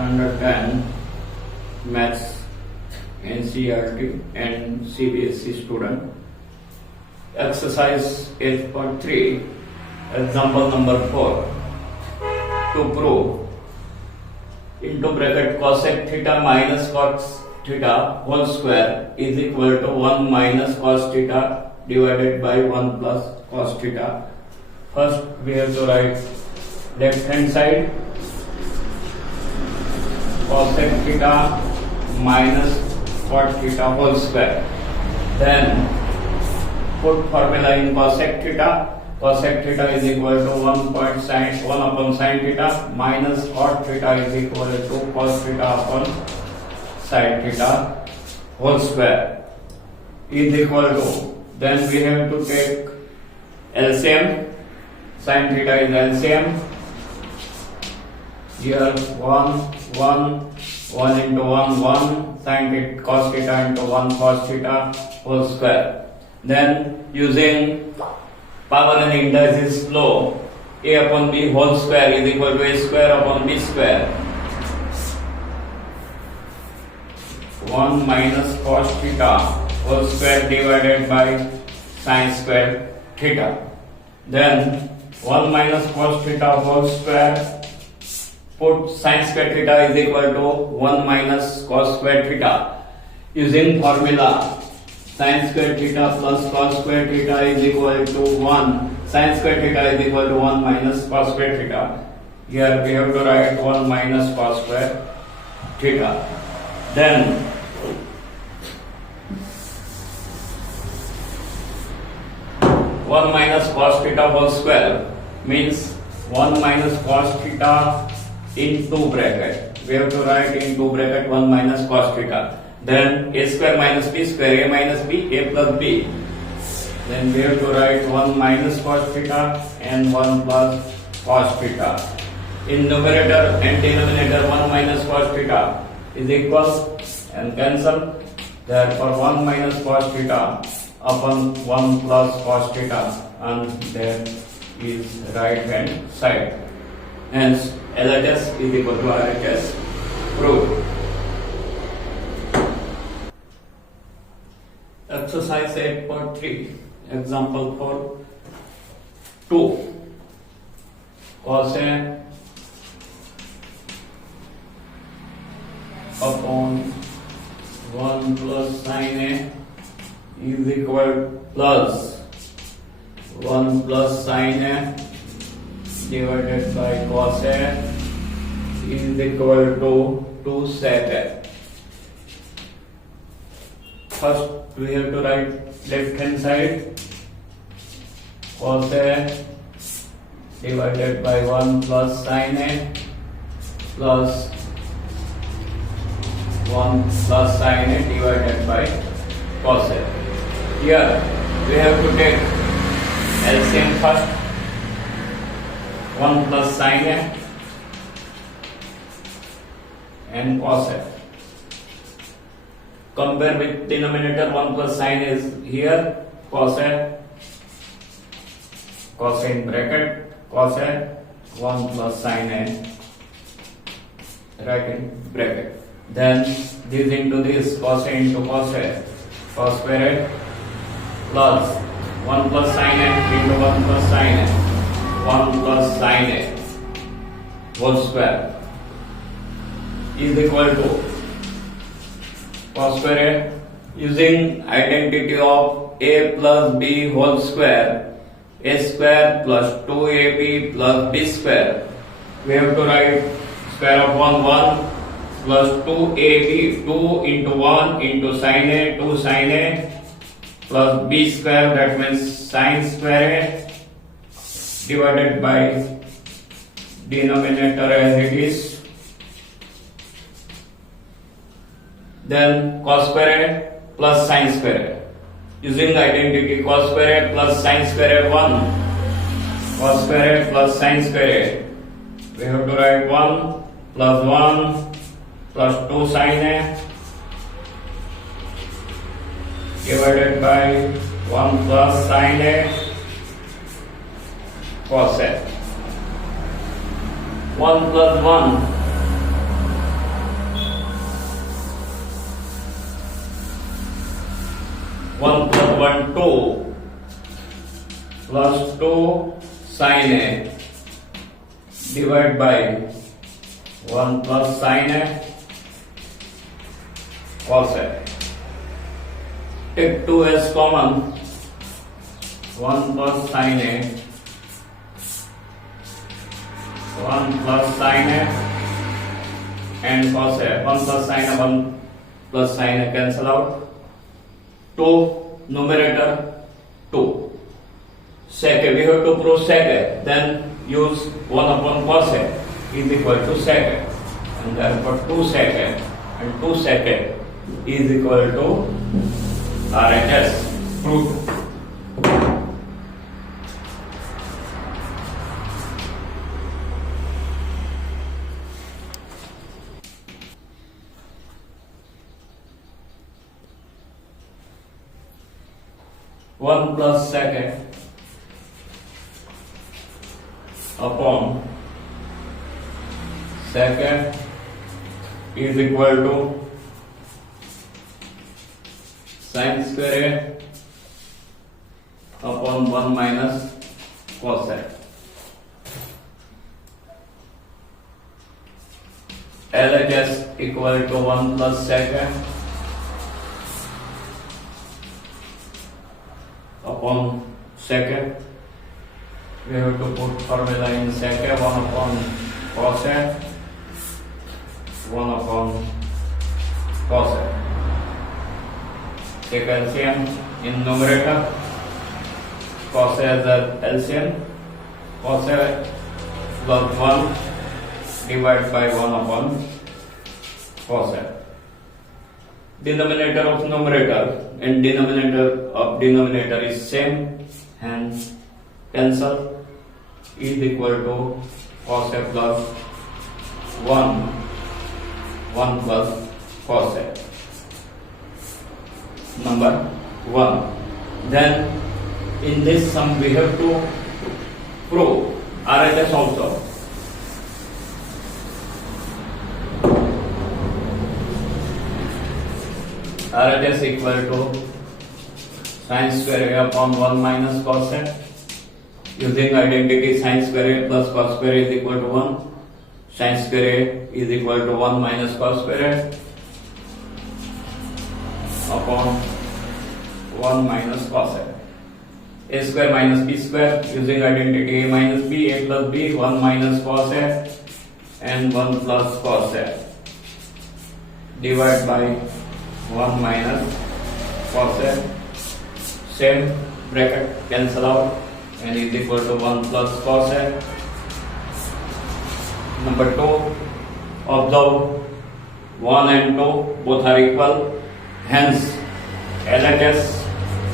Standard 10 Maths NCERT and CBSE student. Exercise 8.3, example number 4. To prove into bracket cosec theta minus cos theta whole square is equal to 1 minus cos theta divided by 1 plus cos theta. First we have to write left hand side cosec theta minus cot theta whole square. Then put formula in cosec theta. Cosec theta is equal to 1 upon sin theta minus cot theta is equal to cos theta upon sin theta whole square is equal to, then we have to take LCM. Sin theta is LCM. Here 1 into 1 sin theta cos theta into 1 cos theta whole square. Then using power and indices law, a upon b whole square is equal to a square upon b square. 1 minus cos theta whole square divided by sin square theta. Then 1 minus cos theta whole square, put sin square theta is equal to 1 minus cos square theta. Using formula sin square theta plus cos square theta is equal to 1. Sin square theta is equal to 1 minus cos square theta. Here we have to write 1 minus cos square theta. Then one minus cos theta whole square means 1 minus cos theta into bracket. We have to write into bracket 1 minus cos theta. Then a square minus b square, a minus b, a plus b. Then we have to write 1 minus cos theta and 1 plus cos theta. In numerator and denominator 1 minus cos theta is equal and cancel. Therefore 1 minus cos theta upon 1 plus cos theta, and there is right hand side. Hence LHS is equal to RHS. Proof. Exercise 8.3, example 4. 2 cosine upon 1 plus sin A is equal plus 1 plus sin A divided by cos A is equal to 2 sec A. First we have to write left hand side cos A divided by 1 plus sin A plus 1 plus sin A divided by cos A. Here we have to take LCM first. 1 plus sin A and cos A. Compare with denominator 1 plus sin is here, cos A in bracket, cos A 1 plus sin A right in bracket. Then this into this, cos A into cos A, cos square A plus 1 plus sin A into 1 plus sin A, 1 plus sin A whole square is equal to cos square A. Using identity of a plus b whole square, a square plus 2ab plus b square, we have to write square of 1 plus 2ab, 2 into 1 into sin A, 2 sin A plus b square, that means sin square A divided by denominator as it is. Then cos square A plus sin square A. Using identity cos square A plus sin square A 1, cos square A plus sin square A, we have to write 1 plus 2 sin A divided by 1 plus sin A cos A. 1 plus 1 1 plus 1 2 plus 2 sin A divided by 1 plus sin A cos A. Take 2 as common. 1 plus sin A, 1 plus sin A and cos A. 1 plus sin A, 1 plus sin A cancel out. 2 numerator 2. Sec A, we have to prove sec A. Then use 1 upon cos A is equal to sec A. And therefore 2 sec A and 2 sec A is equal to RHS. Proof. One plus sec A upon sec A is equal to sin square A upon 1 minus cos A. LHS equal to 1 plus sec A upon sec A. We have to put formula in sec A. 1 upon cos A, 1 upon cos A. Take LCM in numerator. Cos A as the LCM. Cos A plus 1 divided by 1 upon cos A. Denominator of numerator and denominator of denominator is same, hence cancel, is equal to cos A plus 1 plus cos A. Number 1. Then in this sum we have to prove RHS also. RHS equal to sin square A upon 1 minus cos A. Using identity, sin square A plus cos square A is equal to 1. Sin square A is equal to 1 minus cos square A upon 1 minus cos A. A square minus B square. Using identity, A minus B, A plus B, 1 minus cos A and 1 plus cos A. Divide by 1 minus cos A. Same bracket cancel out and is equal to 1 plus cos A. Number 2. Observe 1 and 2 both are equal. Hence LHS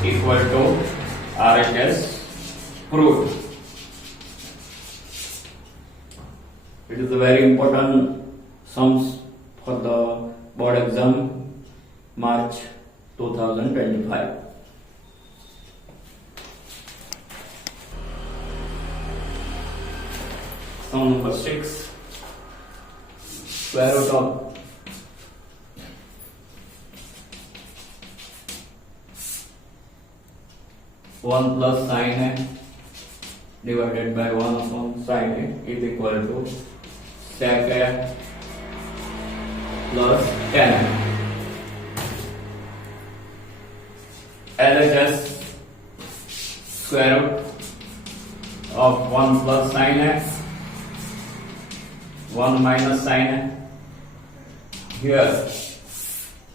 equal to RHS proved. It is a very important sums for the board exam March 2025. Sum number 6. Square root of one plus sin A divided by 1 upon sin A is equal to sec A plus tan A. LHS square root of 1 plus sin A, 1 minus sin A. Here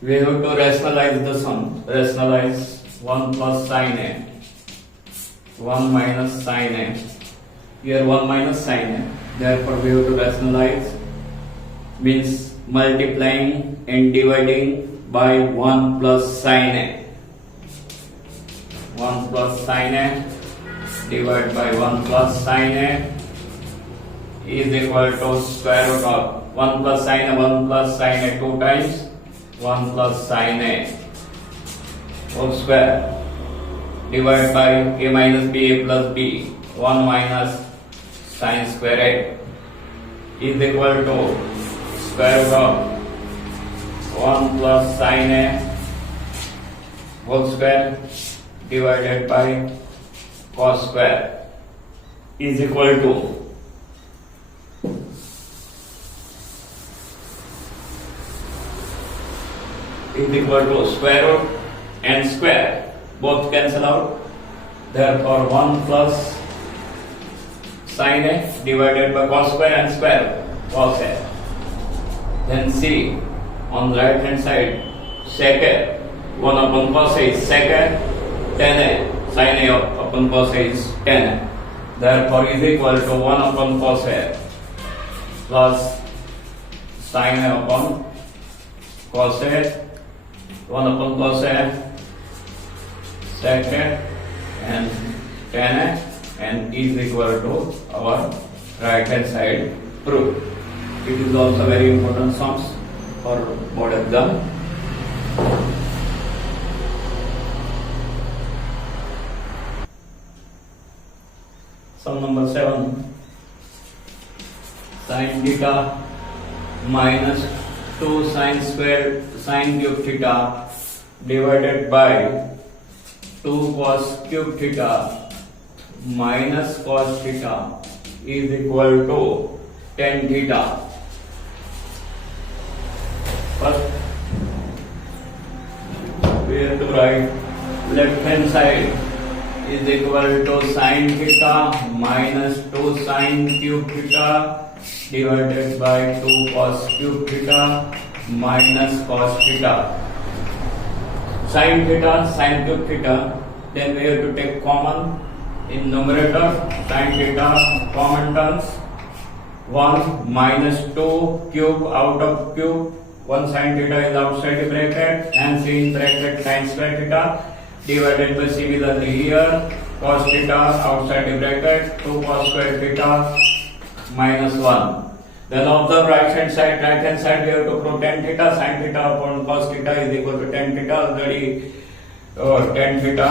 we have to rationalize the sum. Rationalize 1 plus sin A, 1 minus sin A. Here 1 minus sin A. Therefore we have to rationalize, means multiplying and dividing by 1 plus sin A. 1 plus sin A divided by 1 plus sin A is equal to square root of 1 plus sin A, 1 plus sin A 2 times 1 plus sin A whole square divided by A minus B, A plus B, 1 minus sin square A is equal to square root of 1 plus sin A whole square divided by cos square is equal to square root and square. Both cancel out. Therefore 1 plus sin a divided by cos square and square cos a. Then see on the right hand side sec a. 1 upon cos a is sec a. Tan a sin a upon cos a is tan a. Therefore is equal to 1 upon cos a plus sin a upon cos a. 1 upon cos a sec a and tan a, and is equal to our right hand side proof. It is also very important sums for board exam. Sum number 7. Sin theta minus 2 sin square sin cube theta divided by 2 cos cube theta minus cos theta is equal to tan theta. First, we have to write left hand side is equal to sin theta minus 2 sin cube theta divided by 2 cos cube theta minus cos theta. Sin theta, sin cube theta, then we have to take common in numerator. Sin theta common terms 1 minus 2 cube out of cube. 1 sin theta is outside the bracket and c in bracket sin square theta divided by similarly here cos theta outside the bracket 2 cos square theta minus 1. Then observe right hand side we have to prove tan theta. Sin theta upon cos theta is equal to tan theta. Already tan theta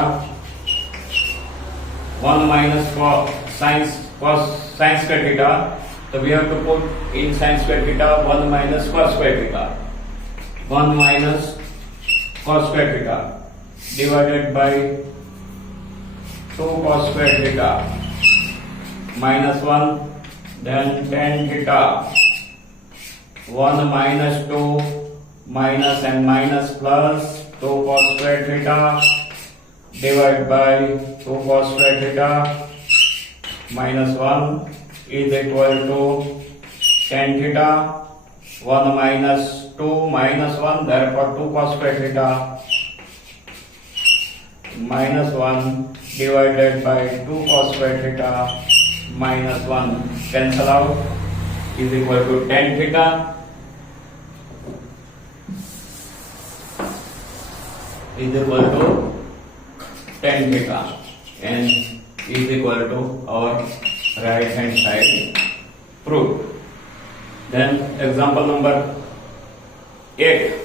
1 minus sin square theta. So we have to put in sin square theta 1 minus cos square theta. 1 minus cos square theta divided by 2 cos square theta minus 1. Then tan theta 1 minus 2 minus and minus plus 2 cos square theta divided by 2 cos square theta minus 1 is equal to tan theta 1 minus 2 minus 1, therefore 2 cos square theta minus 1 divided by 2 cos square theta minus 1 cancel out is equal to tan theta is equal to tan theta and is equal to our right hand side proof. Then example number 8.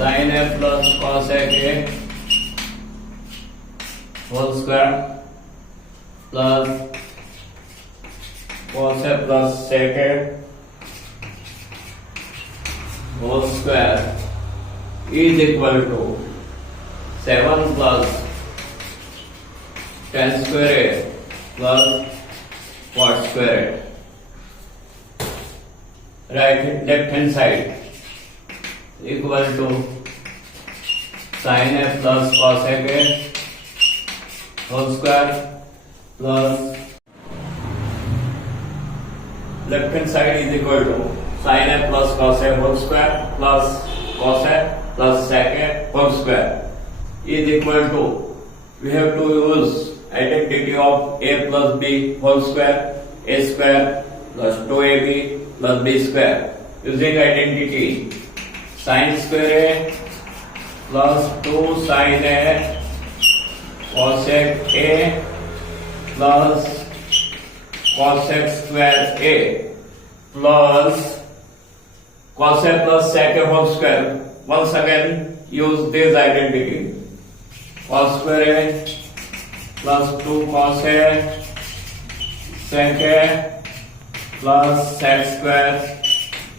Sin a plus cos a whole square plus cos a plus sec a whole square is equal to 7 plus tan square a plus cot square a. Left hand side equal to sin a plus cos a whole square plus left hand side is equal to sin a plus cos a whole square plus cos a plus sec a whole square is equal to, we have to use identity of a plus b whole square, a square plus 2ab plus b square. Using identity sin square a plus 2 sin a cosec a plus cosec square a plus cos a plus sec a whole square. Once again use this identity. cos square A plus 2 cos A sec A plus sec square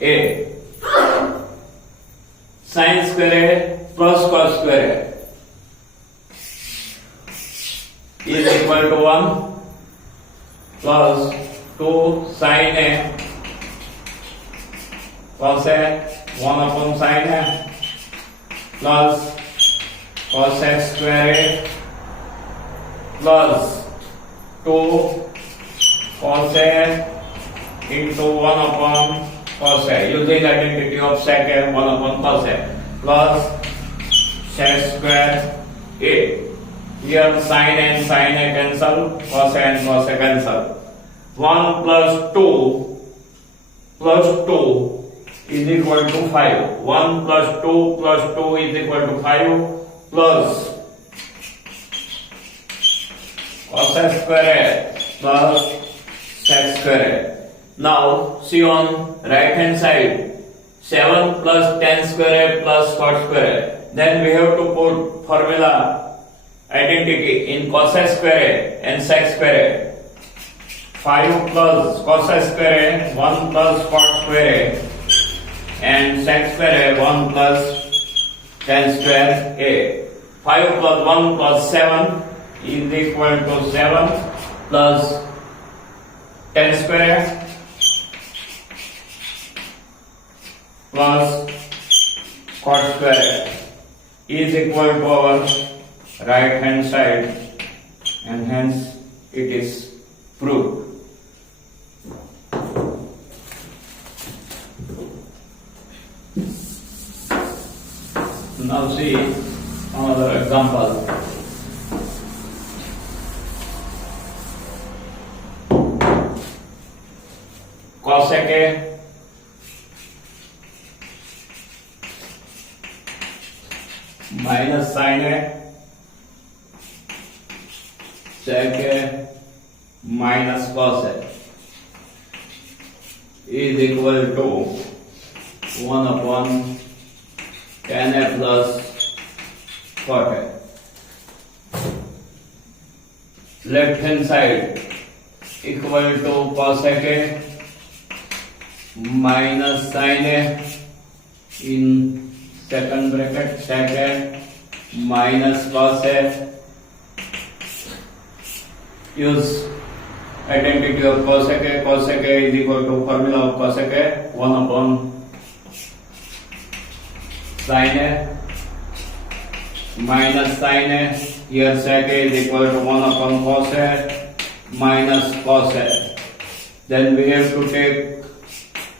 A sin square A plus cos square A is equal to 1 plus 2 sin A cos A 1 upon sin A plus cos x square A plus 2 cos A into 1 upon cos A using identity of sec A 1 upon cos A plus sec square A. Here sin A and sin A cancel, cos A and cos A cancel. 1 plus 2 is equal to 5. 1 plus 2 is equal to 5 plus cos A square A plus sec square A. Now see on right hand side 7 plus 10 square A plus cot square A. Then we have to put formula identity in cos A square A and sec square A. 5 plus cos A square A 1 plus cot square A and sec square A 1 plus tan square A. 5 plus 1 plus 7 is equal to 7 plus tan square plus cot square is equal to our right hand side, and hence it is proved. Now see another example. Cosec A minus sin A sec A minus cos A is equal to 1 upon tan A plus cot A. Left hand side equal to cosec A minus sin A in second bracket sec A minus cos A. Use identity of cosec A. Cosec A is equal to formula of cosec A 1 upon sin A minus sin A. Here sec A is equal to 1 upon cos A minus cos A. Then we have to take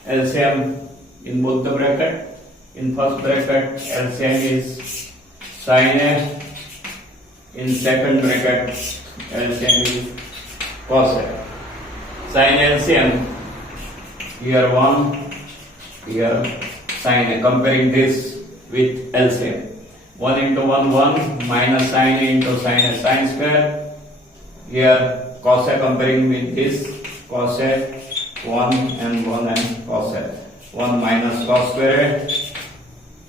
LCM in both the bracket. In first bracket LCM is sin A. In second bracket LCM is cos A. Sin LCM here 1, here sin A. Comparing this with LCM, 1 into 1 1 minus sin A into sin A sin square. Here cos A comparing with this cos A 1 and cos A 1 minus cos square A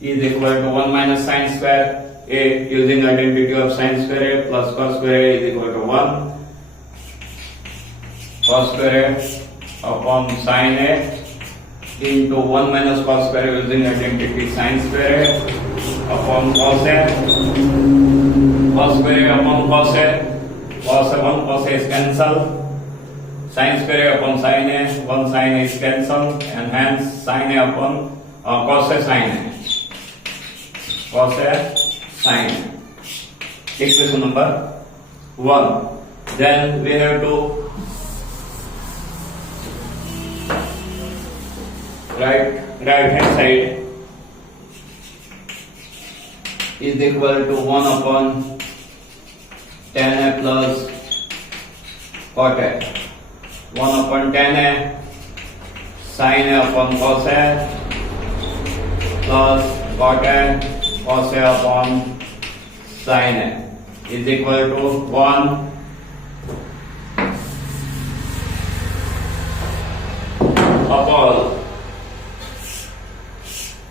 is equal to 1 minus sin square A using identity of sin square A plus cos square A is equal to 1 cos square A upon sin A into 1 minus cos square A using identity sin square A upon cos A. Cos square A upon cos A. Cos A 1 cos A is cancelled. Sin square A upon sin A, 1 sin A is cancelled, and hence sin A upon cos A sin A. Cos A sin A. Equation number 1. Then we have to right hand side is equal to 1 upon tan A plus cot A. 1 upon tan A sin A upon cos A plus cot A cos A upon sin A is equal to 1 upon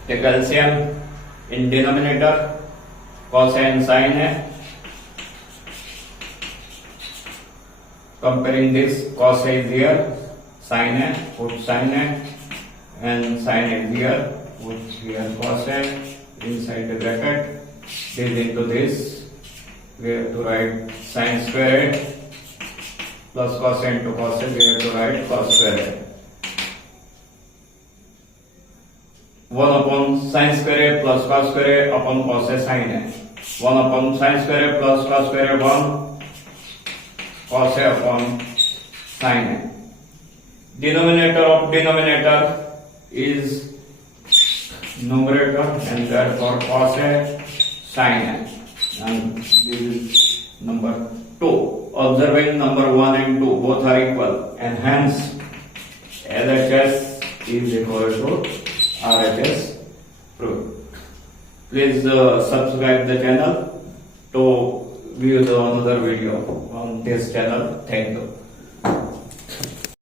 the calcium in denominator cos A and sin A Comparing this, cos A is here, sin A, put sin A, and sin A is here, put here cos A, inside the bracket, this into this, we have to write sin square A, plus cos A into cos A, we have to write cos square A. 1 upon sin square A plus cos square A upon cos A sin A. 1 upon sin square A plus cos square A 1 cos A upon sin A. Denominator of denominator is numerator and therefore cos A sin A. And this is number 2. Observing number 1 and 2 both are equal and hence LHS is equal to RHS proved. Please subscribe the channel to view the another video on this channel. Thank you.